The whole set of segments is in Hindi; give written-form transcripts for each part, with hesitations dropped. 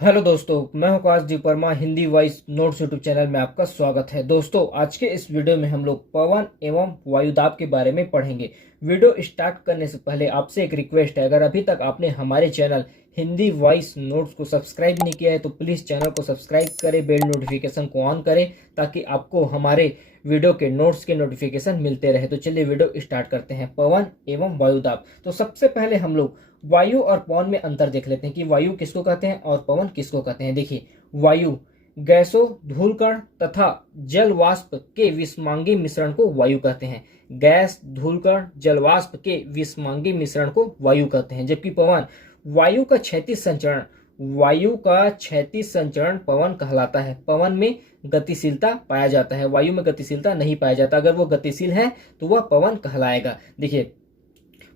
हेलो दोस्तों, मैं हूं Kashdeep Verma. Hindi voice notes YouTube channel में आपका स्वागत है। दोस्तों, आज के इस वीडियो में हम लोग पवन एवं वायुदाब के बारे में पढ़ेंगे। वीडियो स्टार्ट करने से पहले आपसे एक रिक्वेस्ट है, अगर अभी तक आपने हमारे चैनल हिंदी वॉइस नोट्स को सब्सक्राइब नहीं किया है तो प्लीज़ चैनल को सब्सक्राइब करें, बेल नोटिफिकेशन को ऑन करें ताकि आपको हमारे वीडियो के नोट्स के नोटिफिकेशन मिलते रहे। तो चलिए वीडियो स्टार्ट करते हैं। पवन एवं वायुदाब। तो सबसे पहले हम लोग वायु और पवन में अंतर देख लेते हैं कि वायु किसको कहते हैं और पवन किसको कहते हैं। देखिए, वायु गैसों, धूलकण तथा जल वाष्प के विषमांगी मिश्रण को वायु कहते हैं। गैस, धूलकण, जल वाष्प के विषमांगी मिश्रण को वायु कहते हैं। जबकि पवन वायु का क्षैतिज संचरण, वायु का क्षैतिज संचरण पवन कहलाता है। पवन में गतिशीलता पाया जाता है, वायु में गतिशीलता नहीं पाया जाता। अगर वो गतिशील है तो वह पवन कहलाएगा। देखिए,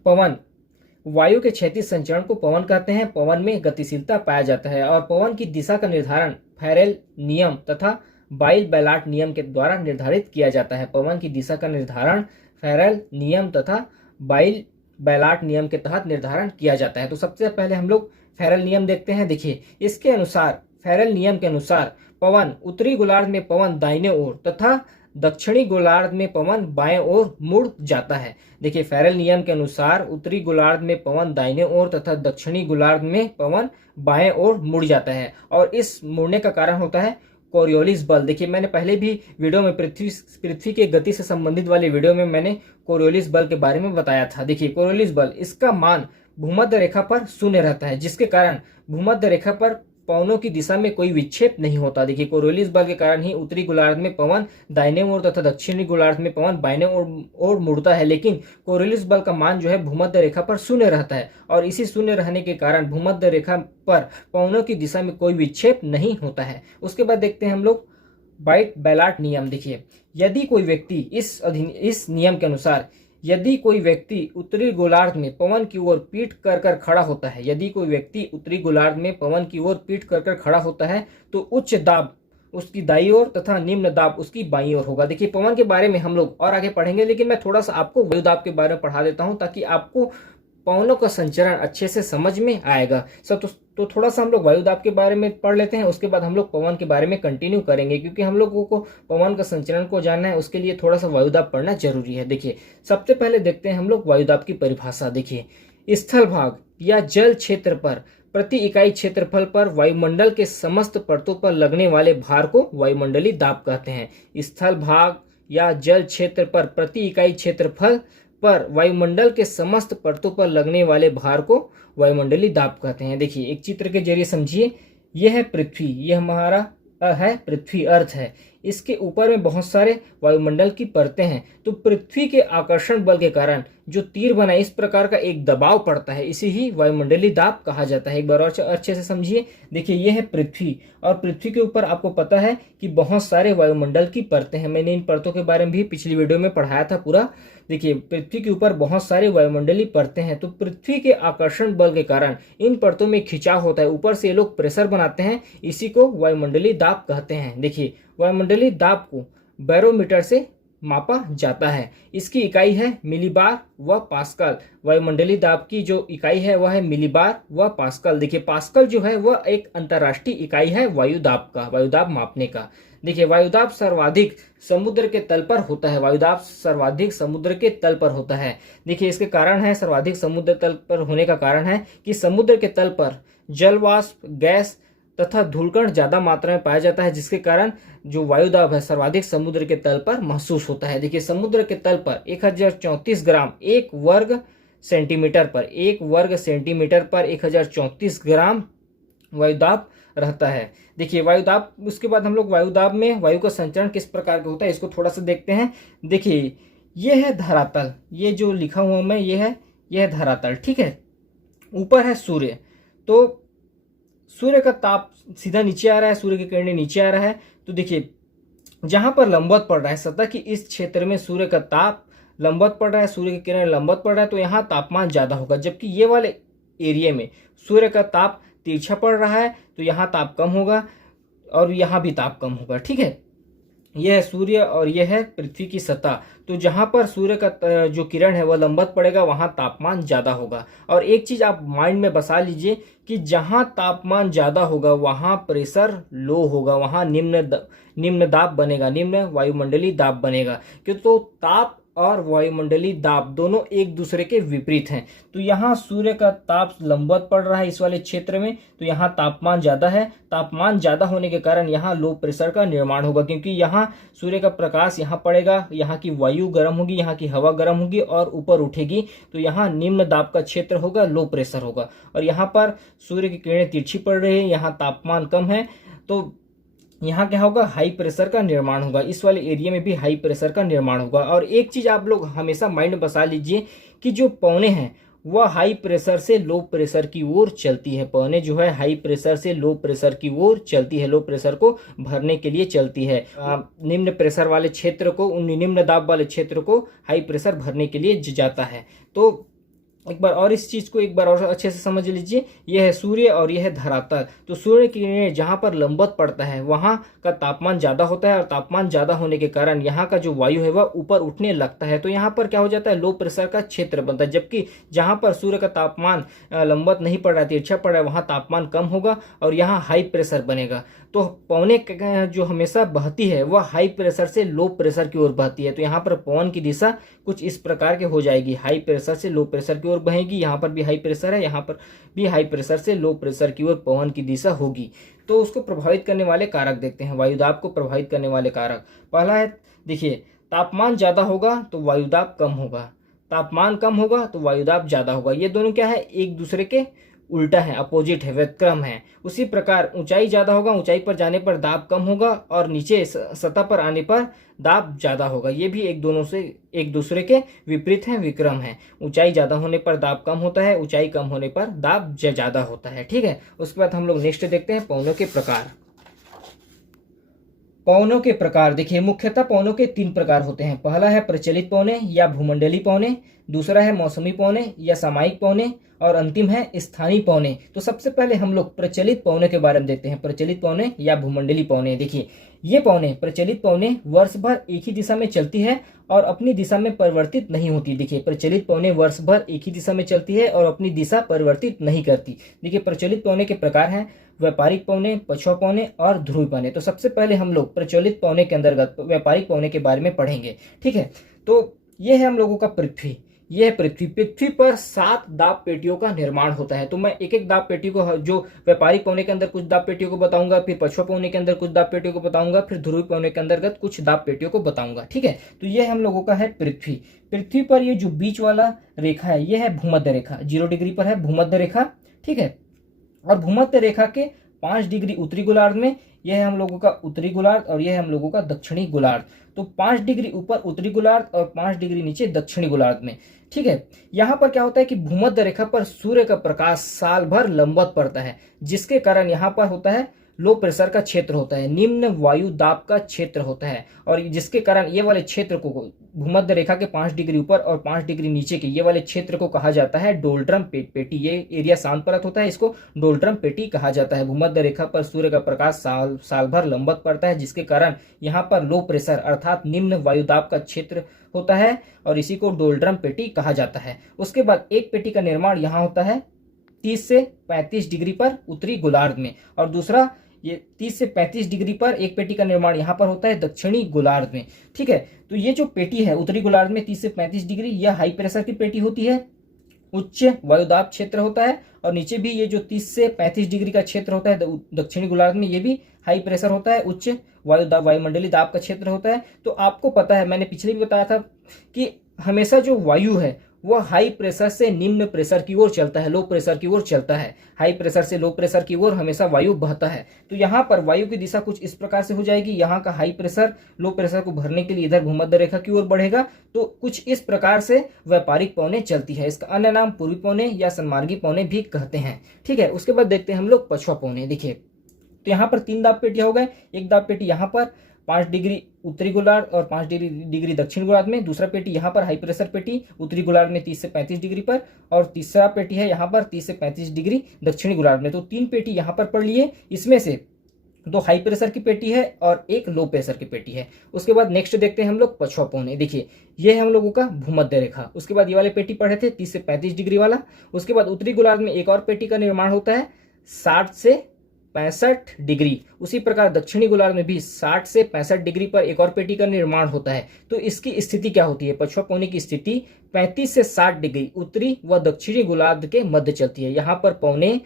पवन वायु के क्षैतिज संचरण को पवन कहते हैं। पवन में गतिशीलता पाया जाता है और पवन की दिशा का निर्धारण फैरेल नियम तथा बाइल बेलाट नियम के द्वारा निर्धारित किया जाता है। पवन की दिशा का निर्धारण फैरेल नियम तथा बाइल बेलाट नियम के तहत निर्धारण किया जाता है। तो सबसे पहले हम लोग फैरेल नियम देखते हैं। देखिए, इसके अनुसार, फैरेल नियम के अनुसार पवन उत्तरी गोलार्ध में पवन दाहिने ओर तथा दक्षिणी गोलार्ध में पवन बाएं ओर मुड़ जाता है। देखिए, फैरेल नियम के अनुसार उत्तरी गोलार्ध में पवन दाहिने ओर तथा दक्षिणी गोलार्ध में पवन बाएं ओर मुड़ जाता है और इस मुड़ने का कारण होता है कोरियोलिस बल। देखिए, मैंने पहले भी वीडियो में पृथ्वी के गति से संबंधित वाले वीडियो में मैंने कोरियोलिस बल के बारे में बताया था। देखिए, कोरियोलिस बल, इसका मान भूमध्य रेखा पर शून्य रहता है, जिसके कारण भूमध्य रेखा पर पवनों की दिशा में कोई विक्षेप नहीं होता। देखिए, कोरियोलिस बल के कारण ही उत्तरी गोलार्ध में पवन दाहिने ओर तथा दक्षिणी गोलार्ध में पवन बाएं ओर मुड़ता है। लेकिन कोरियोलिस बल का मान जो है भूमध्य रेखा पर शून्य रहता है और इसी शून्य रहने के कारण भूमध्य रेखा पर पवनों की दिशा में कोई विक्षेप नहीं होता है। उसके बाद देखते हैं हम लोग बाइट बेलाट नियम। देखिए, यदि कोई व्यक्ति इस नियम के अनुसार यदि कोई व्यक्ति उत्तरी गोलार्ध में पवन की ओर पीठ कर कर खड़ा होता है, यदि कोई व्यक्ति उत्तरी गोलार्ध में पवन की ओर पीठ कर कर खड़ा होता है तो उच्च दाब उसकी दाईं ओर तथा निम्न दाब उसकी बाईं ओर होगा। देखिए, पवन के बारे में हम लोग और आगे पढ़ेंगे, लेकिन मैं थोड़ा सा आपको वायुदाब के बारे में पढ़ा देता हूं ताकि आपको पवनों का संचरण अच्छे से समझ में आएगा। सब तो थोड़ा सा हम लोग वायुदाब के बारे में पढ़ लेते हैं, उसके बाद हम लोग पवन के बारे में कंटिन्यू करेंगे, क्योंकि हम लोगों को पवन का संचरण को जानना है, उसके लिए थोड़ा सा वायुदाब पढ़ना जरूरी है। देखिए, सबसे पहले देखते हैं हम लोग वायुदाब की परिभाषा। देखिए, स्थल भाग या जल क्षेत्र पर प्रति इकाई क्षेत्रफल पर वायुमंडल के समस्त परतों पर लगने वाले भार को वायुमंडलीय दाब कहते हैं। स्थल भाग या जल क्षेत्र पर प्रति इकाई क्षेत्रफल पर वायुमंडल के समस्त परतों पर लगने वाले भार को वायुमंडलीय दाब कहते हैं। देखिए, एक चित्र के जरिए समझिए। यह है पृथ्वी, यह हमारा है पृथ्वी, अर्थ है। इसके ऊपर में बहुत सारे वायुमंडल की परतें हैं। तो पृथ्वी के आकर्षण बल के कारण जो तीर बना, इस प्रकार का एक दबाव पड़ता है, इसी ही वायुमंडलीय दाब कहा जाता है। एक बार और अच्छे से समझिए। देखिए, यह है पृथ्वी और पृथ्वी के ऊपर आपको पता है कि बहुत सारे वायुमंडल की परतें हैं। मैंने इन परतों के बारे में भी पिछली वीडियो में पढ़ाया था पूरा। देखिए, पृथ्वी के ऊपर बहुत सारे वायुमंडलीय परतें हैं। तो पृथ्वी के आकर्षण बल के कारण इन परतों में खिंचाव होता है, ऊपर से ये लोग प्रेशर बनाते हैं, इसी को वायुमंडलीय दाब कहते हैं। देखिए, वायुमंडलीय दाब को बैरोमीटर से मापा जाता है। इसकी इकाई है मिलीबार व पास्कल। वायुमंडलीय दाब की जो इकाई है वह है मिलीबार व पास्कल। देखिए, पास्कल जो है वह एक अंतर्राष्ट्रीय इकाई है वायुदाब का, वायुदाब मापने का। देखिए, वायुदाब सर्वाधिक समुद्र के तल पर होता है। वायुदाब सर्वाधिक समुद्र के तल पर होता है। देखिए, इसके कारण है, सर्वाधिक समुद्र तल पर होने का कारण है कि समुद्र के तल पर जलवाष्प, गैस तथा धूलकण ज्यादा मात्रा में पाया जाता है, जिसके कारण जो वायुदाब है सर्वाधिक समुद्र के तल पर महसूस होता है। देखिए, समुद्र के तल पर 1034 ग्राम एक वर्ग सेंटीमीटर पर 1034 ग्राम वायुदाब रहता है। देखिए, वायुदाब, उसके बाद हम लोग वायुदाब में वायु का संचरण किस प्रकार का होता है इसको थोड़ा सा देखते हैं। देखिए, यह है धरातल, ये जो लिखा हुआ मैं, यह है धरातल, ठीक है। ऊपर है सूर्य, तो सूर्य का ताप सीधा नीचे आ रहा है, सूर्य की किरणें नीचे आ रहा है। तो देखिए, जहां पर लंबवत पड़ रहा है, सतह की इस क्षेत्र में सूर्य का ताप लंबवत पड़ रहा है, सूर्य की किरण लंबवत पड़ रहा है, तो यहाँ तापमान ज्यादा होगा। जबकि ये वाले एरिया में सूर्य का ताप तिरछा पड़ रहा है, तो यहाँ ताप कम होगा और यहाँ भी ताप कम होगा, ठीक है। यह है सूर्य और यह है पृथ्वी की सतह। तो जहां पर सूर्य का जो किरण है वह लंबवत पड़ेगा वहां तापमान ज्यादा होगा। और एक चीज आप माइंड में बसा लीजिए कि जहां तापमान ज्यादा होगा वहां प्रेशर लो होगा, वहां निम्न दाब बनेगा, निम्न वायुमंडलीय दाब बनेगा। क्यों? तो ताप और वायुमंडलीय दाब दोनों एक दूसरे के विपरीत हैं। तो यहाँ सूर्य का ताप लंबवत पड़ रहा है इस वाले क्षेत्र में, तो यहाँ तापमान ज्यादा है। तापमान ज्यादा होने के कारण यहाँ लो प्रेशर का निर्माण होगा, क्योंकि यहाँ सूर्य का प्रकाश यहाँ पड़ेगा, यहाँ की वायु गर्म होगी, यहाँ की हवा गर्म होगी और ऊपर उठेगी, तो यहाँ निम्न दाब का क्षेत्र होगा, लो प्रेशर होगा। और यहाँ पर सूर्य की किरणें तिरछी पड़ रही है, यहाँ तापमान कम है, तो यहाँ क्या होगा? हाई प्रेशर का निर्माण होगा। इस वाले एरिया में भी हाई प्रेशर का निर्माण होगा। और एक चीज आप लोग हमेशा माइंड में बसा लीजिए कि जो पवनें हैं वह हाई प्रेशर से लो प्रेशर की ओर चलती है। पवनें जो है हाई प्रेशर से लो प्रेशर की ओर चलती है, लो प्रेशर को भरने के लिए चलती है। निम्न प्रेशर वाले क्षेत्र को, निम्न दाब वाले क्षेत्र को हाई प्रेशर भरने के लिए जाता है। तो एक बार और इस चीज को एक बार और अच्छे से समझ लीजिए। यह है सूर्य और यह है धरातल। तो सूर्य की किरणें जहां पर लंबवत पड़ता है वहां का तापमान ज्यादा होता है, और तापमान ज्यादा होने के कारण यहाँ का जो वायु है वह ऊपर उठने लगता है। तो यहाँ पर क्या हो जाता है? लो प्रेशर का क्षेत्र बनता है। जबकि जहां पर सूर्य का तापमान लंबवत नहीं पड़ रहा है, तिरछा पड़ रहा है, वहां तापमान कम होगा और यहाँ हाई प्रेशर बनेगा। तो पवनें जो हमेशा बहती है वह हाई प्रेशर से लो प्रेशर की ओर बहती है। तो यहाँ पर पवन की दिशा कुछ इस प्रकार के हो जाएगी, हाई प्रेशर से लो प्रेशर की ओर बहेगी। यहाँ पर भी हाई प्रेशर है, यहाँ पर भी हाई प्रेशर से लो प्रेशर की ओर पवन की दिशा होगी। तो उसको प्रभावित करने वाले कारक देखते हैं, वायुदाब को प्रभावित करने वाले कारक। पहला है, देखिए, तापमान ज्यादा होगा तो वायुदाब कम होगा, तापमान कम होगा तो वायुदाब ज्यादा होगा। ये दोनों क्या है? एक दूसरे के उल्टा है, अपोजिट है, व्यतिक्रम है। उसी प्रकार ऊंचाई ज्यादा होगा, ऊंचाई पर जाने पर दाब कम होगा, और नीचे सतह पर आने पर दाब ज्यादा होगा। ये भी एक दूसरे के विपरीत हैं, विक्रम है। ऊंचाई ज्यादा होने पर दाब कम होता है, ऊंचाई कम होने पर दाब ज्यादा होता है। ठीक है। उसके बाद हम लोग नेक्स्ट देखते हैं पवनों के प्रकार। पवनों के प्रकार देखिए, मुख्यतः पवनों के 3 प्रकार होते हैं। पहला है प्रचलित पवनें या भूमंडलीय पवनें, दूसरा है मौसमी पवनें या सामयिक पवनें, और अंतिम है स्थानीय पवनें। तो सबसे पहले हम लोग प्रचलित पवनों के बारे में देखते हैं। प्रचलित पवनें या भूमंडलीय पवनें, देखिए ये पवनें, प्रचलित पवनें वर्ष भर एक ही दिशा में चलती है और अपनी दिशा में परिवर्तित नहीं होती। देखिए प्रचलित पवनें वर्ष भर एक ही दिशा में चलती है और अपनी दिशा परिवर्तित नहीं करती। देखिए प्रचलित पवनें के प्रकार हैं व्यापारिक पवनें, पछुआ पवनें और ध्रुवीय पवनें। तो सबसे पहले हम लोग प्रचलित पवनें के अंतर्गत व्यापारिक पवनें के बारे में पढ़ेंगे। ठीक है। तो ये है हम लोगों का पृथ्वी, यह है पृथ्वी। पृथ्वी पर 7 दाब पेटियों का निर्माण होता है। तो मैं एक एक दाब पेटी को, जो व्यापारिक पवने के अंदर कुछ दाब पेटियों को बताऊंगा, फिर पछुआ पवने के अंदर कुछ दाब पेटियों को बताऊंगा, फिर ध्रुवीय पवने के अंतर्गत कुछ दाब पेटियों को बताऊंगा। ठीक है। तो यह हम लोगों का है पृथ्वी। पृथ्वी पर ये जो बीच वाला रेखा है यह है भूमध्य रेखा, 0 डिग्री पर है भूमध्य रेखा। ठीक है। और भूमध्य रेखा के 5 डिग्री उत्तरी गोलार्ध में यह है हम लोगों का उत्तरी गोलार्ध और यह है हम लोगों का दक्षिणी गोलार्ध। तो 5 डिग्री ऊपर उत्तरी गोलार्ध और 5 डिग्री नीचे दक्षिणी गोलार्ध में। ठीक है। यहाँ पर क्या होता है कि भूमध्य रेखा पर सूर्य का प्रकाश साल भर लंबवत पड़ता है, जिसके कारण यहाँ पर होता है लो प्रेशर का क्षेत्र होता है, निम्न वायु दाब का क्षेत्र होता है, और जिसके कारण ये वाले क्षेत्र को भूमध्य रेखा के 5 डिग्री ऊपर और 5 डिग्री नीचे के ये वाले क्षेत्र को कहा जाता है डोल्ड्रम पेटी। ये एरिया शांत परत होता है, इसको डोल्ड्रम पेटी कहा जाता है। भूमध्य रेखा पर सूर्य का प्रकाश साल भर लंबवत पड़ता है, जिसके कारण यहाँ पर लो प्रेशर अर्थात निम्न वायुदाब का क्षेत्र होता है, और इसी को डोल्ड्रम पेटी कहा जाता है। उसके बाद एक पेटी का निर्माण यहाँ होता है 30 से 35 डिग्री पर उत्तरी गोलार्ध में, और दूसरा ये 30 से 35 डिग्री पर एक पेटी का निर्माण यहाँ पर होता है दक्षिणी गोलार्ध में। ठीक है। तो ये जो पेटी है उत्तरी गोलार्ध में 30 से 35 डिग्री, यह हाई प्रेशर की पेटी होती है, उच्च वायुदाब क्षेत्र होता है। और नीचे भी ये जो 30 से 35 डिग्री का क्षेत्र होता है दक्षिणी गोलार्ध में, ये भी हाई प्रेशर होता है, उच्च वायुमंडलीय दाब का क्षेत्र होता है। तो आपको पता है, मैंने पिछले भी बताया था कि हमेशा जो वायु है वह हाई प्रेशर से निम्न प्रेशर की ओर चलता है, लो प्रेशर की ओर चलता है। हाई प्रेशर से लो प्रेशर की ओर हमेशा वायु बहता है। तो यहाँ पर वायु की दिशा कुछ इस प्रकार से हो जाएगी। यहाँ का हाई प्रेशर लो प्रेशर को भरने के लिए इधर भूमध्य रेखा की ओर बढ़ेगा। तो कुछ इस प्रकार से व्यापारिक पवनें चलती है। इसका अन्य नाम पूर्वी पवनें या सन्मार्गी पवनें भी कहते हैं। ठीक है। उसके बाद देखते हैं हम लोग पछुआ पवनें। देखिए तो यहाँ पर 3 दाब पेटियां हो गए। एक दाब पेटी यहाँ पर 5 डिग्री उत्तरी गोलार्ध और 5 डिग्री दक्षिण गोलार्ध में, दूसरा पेटी यहाँ पर हाई प्रेशर पेटी उत्तरी गोलार्ध में 30 से 35 डिग्री पर, और तीसरा पेटी है यहाँ पर 30 से 35 डिग्री दक्षिणी गोलार्ध में। तो 3 पेटी यहाँ पर पढ़ लिए। इसमें से दो हाई प्रेशर की पेटी है और एक लो प्रेशर की पेटी है। उसके बाद नेक्स्ट देखते हैं हम लोग पछुआ पौने। देखिए ये है हम लोगों का भूमध्य रेखा। उसके बाद ये वाले पेटी पढ़े थे 30 से 35 डिग्री वाला। उसके बाद उत्तरी गोलार्ध में एक और पेटी का निर्माण होता है 60 से 65 डिग्री। उसी प्रकार दक्षिणी गोलार्ध में भी 60 से 65 डिग्री पर एक और पेटी का निर्माण होता है। तो इसकी स्थिति क्या होती है? पछुआ पौने की स्थिति 35 से 60 डिग्री उत्तरी व दक्षिणी गोलार्ध के मध्य चलती है। यहाँ पर पौने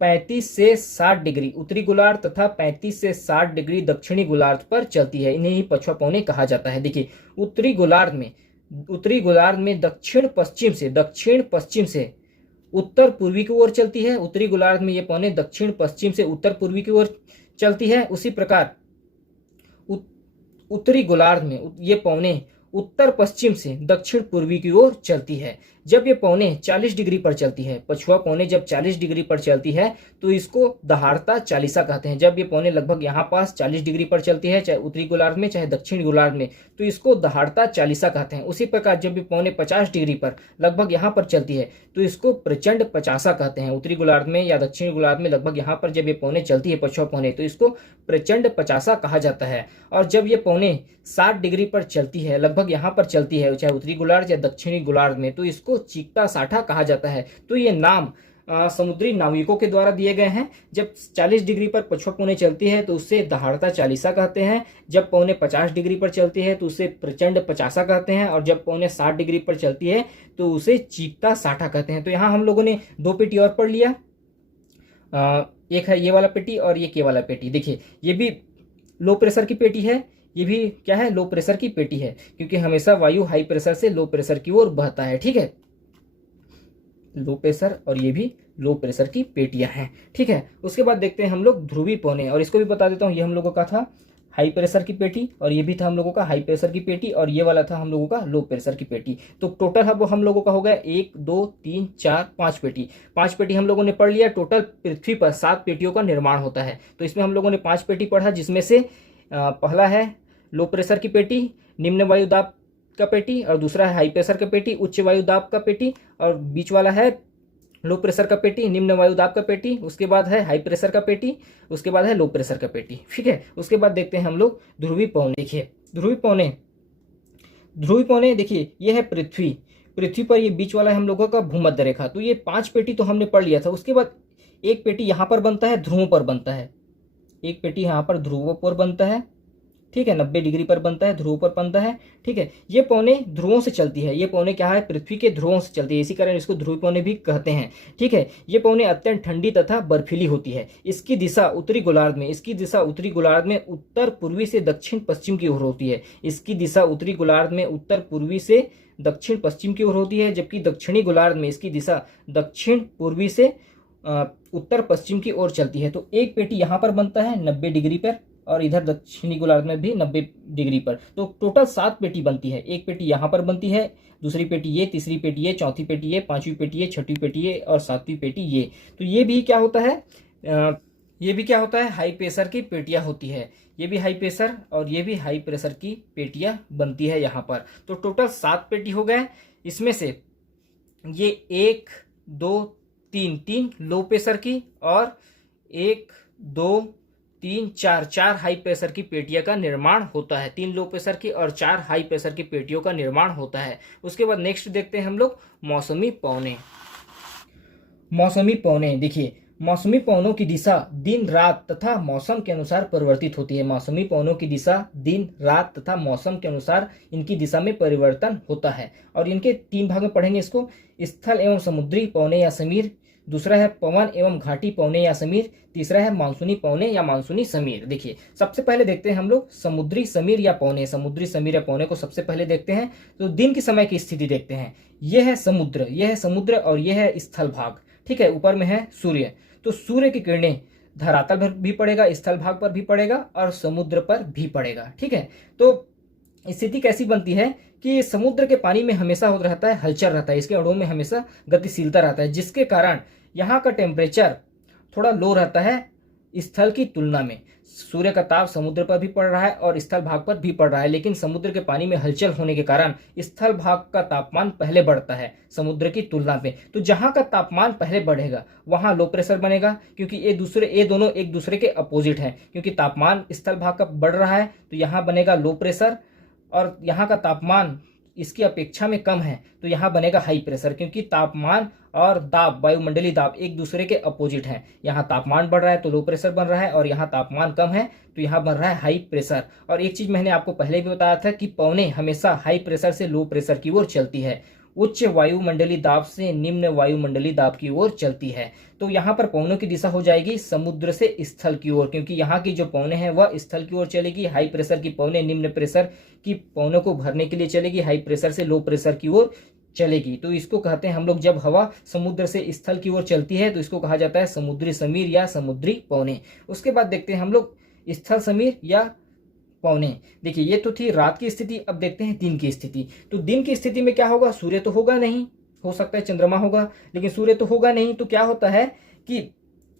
35 से 60 डिग्री उत्तरी गोलार्ध तथा 35 से 60 डिग्री दक्षिणी गोलार्ध पर चलती है। इन्हें ही पछुआ पौने कहा जाता है। देखिए उत्तरी गोलार्ध में दक्षिण पश्चिम से उत्तर पूर्वी की ओर चलती है। उत्तरी गोलार्ध में ये पौने दक्षिण पश्चिम से उत्तर पूर्वी की ओर चलती है। उसी प्रकार उत्तरी गोलार्ध में ये पौने उत्तर पश्चिम से दक्षिण पूर्वी की ओर चलती है। जब ये पौने 40 डिग्री पर चलती है, पछुआ पौने जब 40 डिग्री पर चलती है तो इसको दहाड़ता चालीसा कहते हैं। जब ये पौने लगभग यहाँ पास 40 डिग्री पर चलती है, चाहे उत्तरी गोलार्ध में चाहे दक्षिण गोलार्ध में, तो इसको दहाड़ता चालीसा कहते हैं। उसी प्रकार जब ये पौने 50 डिग्री पर लगभग यहाँ पर चलती है तो इसको प्रचंड पचासा कहते हैं। उत्तरी गोलार्ध में या दक्षिण गोलार्ध में लगभग यहाँ पर जब ये पौने चलती है पछुआ पौने, तो इसको प्रचंड पचासा कहा जाता है। और जब ये पौने 60 डिग्री पर चलती है, लगभग यहाँ पर चलती है, चाहे उत्तरी गोलार्ध या दक्षिणी गोलार्ध में, तो इसको चीकता साठा कहा जाता है। तो ये नाम समुद्री नाविकों के द्वारा दिए गए हैं। जब 40 डिग्री पर पछुआ पौने चलती है तो उसे दहाड़ता चालीसा कहते हैं। जब पौने 50 डिग्री पर चलती है तो उसे प्रचंड पचासा कहते हैं। और जब पौने 60 डिग्री पर चलती है तो उसे चीकता साठा कहते हैं। तो यहाँ हम लोगों ने दो पेटी और पढ़ लिया। एक है ये वाला पेटी और ये वाला पेटी। देखिए ये भी लो प्रेशर की पेटी है, ये भी क्या है? लो प्रेशर की पेटी है, क्योंकि हमेशा वायु हाई प्रेशर से लो प्रेशर की ओर बहता है। ठीक है, लो प्रेशर और ये भी लो प्रेशर की पेटियां हैं। ठीक है, उसके बाद देखते हैं हम लोग ध्रुवी पौने। और इसको भी बता देता हूँ, ये हम लोगों का था हाई प्रेशर की पेटी और ये भी था हम लोगों का हाई प्रेशर की पेटी और ये वाला था हम लोगों का लो प्रेशर की पेटी। तो टोटल हम लोगों का हो गया 1 2 3 4 5 पेटी। 5 पेटी हम लोगों ने पढ़ लिया। टोटल पृथ्वी पर 7 पेटियों का निर्माण होता है। तो इसमें हम लोगों ने 5 पेटी पढ़ा, जिसमें से पहला है लो प्रेशर की पेटी, निम्न वायु दाब का पेटी, और दूसरा है हाई प्रेशर का पेटी, उच्च वायु दाब का पेटी, और बीच वाला है लो प्रेशर का पेटी, निम्न वायु दाब का पेटी, उसके बाद है हाई प्रेशर का पेटी, उसके बाद है लो प्रेशर का पेटी। ठीक है, उसके बाद देखते हैं हम लोग ध्रुवी पौने। देखिए ध्रुवी पौने देखिए ये है पृथ्वी पर ये बीच वाला है हम लोगों का भूमध्य रेखा। तो ये 5 पेटी तो हमने पढ़ लिया था। उसके बाद एक पेटी यहाँ पर बनता है, ध्रुवों पर बनता है। एक पेटी यहाँ पर ध्रुवों पर बनता है। ठीक है, 90 डिग्री पर बनता है, ध्रुवों पर बनता है। ठीक है, ये पौने ध्रुवों से चलती है। ये पौने क्या है? पृथ्वी के ध्रुवों से चलती है, इसी कारण इसको ध्रुवी पौने भी कहते हैं। ठीक है, ये पौने अत्यंत ठंडी तथा बर्फीली होती है। इसकी दिशा उत्तरी गोलार्ध में उत्तर पूर्वी से दक्षिण पश्चिम की ओर होती है। इसकी दिशा उत्तरी गोलार्ध में उत्तर पूर्वी से दक्षिण पश्चिम की ओर होती है, जबकि दक्षिणी गोलार्ध में इसकी दिशा दक्षिण पूर्वी से उत्तर पश्चिम की ओर चलती है। तो एक पेटी यहाँ पर बनता है 90 डिग्री पर और इधर दक्षिणी गोलार्ध में भी 90 डिग्री पर। तो टोटल 7 पेटी बनती है। एक पेटी यहाँ पर बनती है, दूसरी पेटी ये, तीसरी पेटी ये, चौथी पेटी ये, पांचवी पेटी ये, छठी पेटी ये और सातवीं पेटी ये। तो ये भी क्या होता है? हाई प्रेशर की पेटियां होती है। ये भी हाई प्रेशर और ये भी हाई प्रेशर की पेटियां बनती है यहाँ पर। तो टोटल 7 पेटी हो गए। इसमें से ये 1 2 3 लो प्रेशर की और 1 2 3 4 हाई प्रेशर की पेटियों का निर्माण होता है। 3 लो प्रेशर की और 4 हाई प्रेशर की पेटियों का निर्माण होता है। उसके बाद नेक्स्ट देखते हैं हम लोग मौसमी पौने। देखिए मौसमी पवनों की दिशा दिन रात तथा मौसम के अनुसार परिवर्तित होती है। मौसमी पवनों की दिशा दिन रात तथा मौसम के अनुसार इनकी दिशा में परिवर्तन होता है। और इनके 3 भाग में पढ़ेंगे इसको। स्थल एवं समुद्री पवने या समीर, दूसरा है पवन एवं घाटी पवने या समीर, तीसरा है मानसूनी पवने या मानसूनी समीर। देखिए सबसे पहले देखते हैं हम लोग समुद्री समीर या पवने। समुद्री समीर या पवने को सबसे पहले देखते हैं। तो दिन के समय की स्थिति देखते हैं। यह है समुद्र और यह है स्थल भाग। ठीक है, ऊपर में है सूर्य। तो सूर्य की किरणें धरातल पर भी पड़ेगा, स्थल भाग पर भी पड़ेगा और समुद्र पर भी पड़ेगा। ठीक है, तो स्थिति कैसी बनती है कि समुद्र के पानी में हमेशा होता रहता है, हलचल रहता है, इसके अणुओं में हमेशा गतिशीलता रहता है, जिसके कारण यहाँ का टेम्परेचर थोड़ा लो रहता है स्थल की तुलना में। सूर्य का ताप समुद्र पर भी पड़ रहा है और स्थल भाग पर भी पड़ रहा है, लेकिन समुद्र के पानी में हलचल होने के कारण स्थल भाग का तापमान पहले बढ़ता है समुद्र की तुलना में। तो जहां का तापमान पहले बढ़ेगा वहां लो प्रेशर बनेगा, क्योंकि ये दोनों एक दूसरे के अपोजिट हैं। क्योंकि तापमान स्थल भाग का बढ़ रहा है तो यहाँ बनेगा लो प्रेशर, और यहाँ का तापमान इसकी अपेक्षा में कम है तो यहाँ बनेगा हाई प्रेशर। क्योंकि तापमान और दाब, वायुमंडलीय दाब एक दूसरे के अपोजिट हैं। यहाँ तापमान बढ़ रहा है तो लो प्रेशर बन रहा है, और यहाँ तापमान कम है तो यहाँ बन रहा है हाई प्रेशर। और एक चीज मैंने आपको पहले भी बताया था कि पवनें हमेशा हाई प्रेशर से लो प्रेशर की ओर चलती है, उच्च वायुमंडलीय दाब से निम्न वायुमंडलीय दाब की ओर चलती है। तो यहाँ पर पवनों की दिशा हो जाएगी समुद्र से स्थल की ओर, क्योंकि यहाँ की जो पवनें हैं वह स्थल की ओर चलेगी। हाई प्रेशर की पवनें निम्न प्रेशर की पवनों को भरने के लिए चलेगी, हाई प्रेशर से लो प्रेशर की ओर चलेगी। तो इसको कहते हैं हम लोग, जब हवा समुद्र से स्थल की ओर चलती है तो इसको कहा जाता है समुद्री समीर या समुद्री पवनें। उसके बाद देखते हैं हम लोग स्थल समीर या पौने। देखिए ये तो थी रात की स्थिति, अब देखते हैं दिन की स्थिति। तो दिन की स्थिति में क्या होगा, सूर्य तो होगा नहीं, हो सकता है चंद्रमा होगा लेकिन सूर्य तो होगा नहीं। तो क्या होता है कि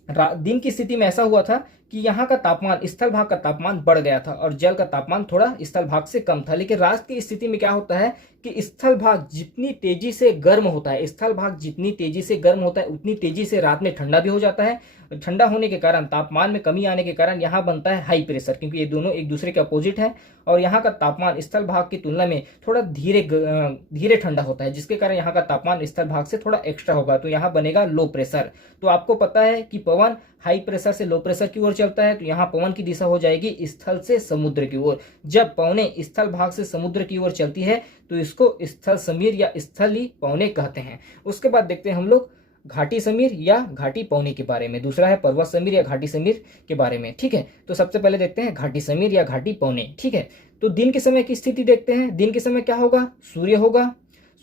दिन की स्थिति में ऐसा हुआ था कि यहाँ का तापमान, स्थल भाग का तापमान बढ़ गया था और जल का तापमान थोड़ा स्थल भाग से कम था। लेकिन रात की स्थिति में क्या होता है कि स्थल भाग जितनी तेजी से गर्म होता है, स्थल भाग जितनी तेजी से गर्म होता है उतनी तेजी से रात में ठंडा भी हो जाता है। ठंडा होने के कारण, तापमान में कमी आने के कारण यहाँ बनता है हाई प्रेशर, क्योंकि ये दोनों एक दूसरे के अपोजिट है। और यहाँ का तापमान स्थल भाग की तुलना में थोड़ा धीरे ठंडा होता है, जिसके कारण यहाँ का तापमान स्थल भाग से थोड़ा एक्स्ट्रा होगा, तो यहाँ बनेगा लो प्रेशर। तो आपको पता है कि पवन हाई प्रेशर से लो प्रेशर की ओर चलता है, तो यहाँ पवन की दिशा हो जाएगी स्थल से समुद्र की ओर। जब पवनें स्थल भाग से समुद्र की ओर चलती है तो इसको स्थल समीर या स्थली पवनें कहते हैं। उसके बाद देखते हैं हम लोग घाटी समीर या घाटी पवनी के बारे में। दूसरा है पर्वत समीर या घाटी समीर के बारे में। ठीक है, तो सबसे पहले देखते हैं घाटी समीर या घाटी पवनी। ठीक है, तो दिन के समय की स्थिति देखते हैं। दिन के समय क्या होगा, सूर्य होगा,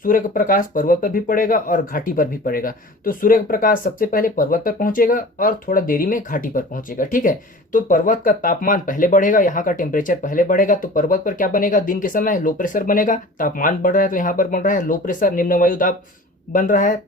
सूर्य का प्रकाश पर्वत पर भी पड़ेगा और घाटी पर भी पड़ेगा। तो सूर्य का प्रकाश सबसे पहले पर्वत पर पहुंचेगा और थोड़ा देरी में घाटी पर पहुंचेगा। ठीक है, तो पर्वत का तापमान पहले बढ़ेगा, यहाँ का टेम्परेचर पहले बढ़ेगा। तो पर्वत पर क्या बनेगा, दिन के समय लो प्रेशर बनेगा। तापमान बढ़ रहा है तो यहाँ पर बन रहा है लो प्रेशर, निम्न वायु दाब बन रहा है।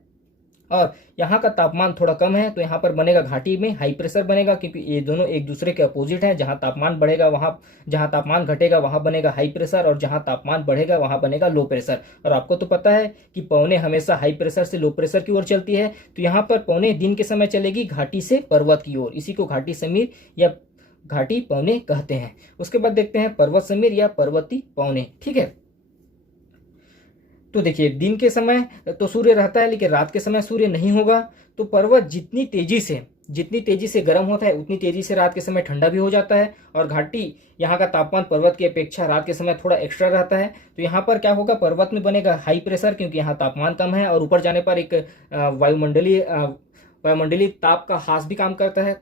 और यहाँ का तापमान थोड़ा कम है तो यहाँ पर बनेगा घाटी में हाई प्रेशर बनेगा, क्योंकि ये दोनों एक दूसरे के अपोजिट हैं। जहाँ तापमान बढ़ेगा वहाँ, जहाँ तापमान घटेगा वहाँ बनेगा हाई प्रेशर, और जहाँ तापमान बढ़ेगा वहाँ बनेगा लो प्रेशर। और आपको तो पता है कि पवनें हमेशा हाई प्रेशर से लो प्रेशर की ओर चलती है, तो यहाँ पर पवनें दिन के समय चलेगी घाटी से पर्वत की ओर। इसी को घाटी समीर या घाटी पवनें कहते हैं। उसके बाद देखते हैं पर्वत समीर या पर्वती पवनें। ठीक है, तो देखिए दिन के समय तो सूर्य रहता है लेकिन रात के समय सूर्य नहीं होगा। तो पर्वत जितनी तेजी से गर्म होता है उतनी तेजी से रात के समय ठंडा भी हो जाता है। और घाटी, यहाँ का तापमान पर्वत की अपेक्षा रात के समय थोड़ा एक्स्ट्रा रहता है। तो यहाँ पर क्या होगा, पर्वत में बनेगा हाई प्रेशर, क्योंकि यहाँ तापमान कम है और ऊपर जाने पर एक वायुमंडलीय ताप का ह्रास भी काम करता है।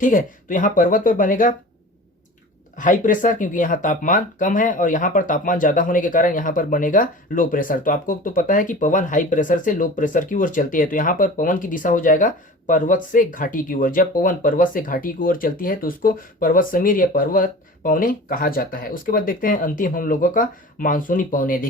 ठीक है, तो यहाँ पर्वत पर बनेगा हाई प्रेशर, क्योंकि यहाँ तापमान कम है, और यहाँ पर तापमान ज्यादा होने के कारण यहाँ पर बनेगा लो प्रेशर। तो आपको तो पता है कि पवन हाई प्रेशर से लो प्रेशर की ओर चलती है, तो यहाँ पर पवन की दिशा हो जाएगा पर्वत से घाटी की ओर। जब पवन पर्वत से घाटी की ओर चलती है तो उसको पर्वत समीर या पर्वत पवनें कहा जाता है। उसके बाद देखते हैं अंतिम हम लोगों का मानसूनी पवनें। देखिए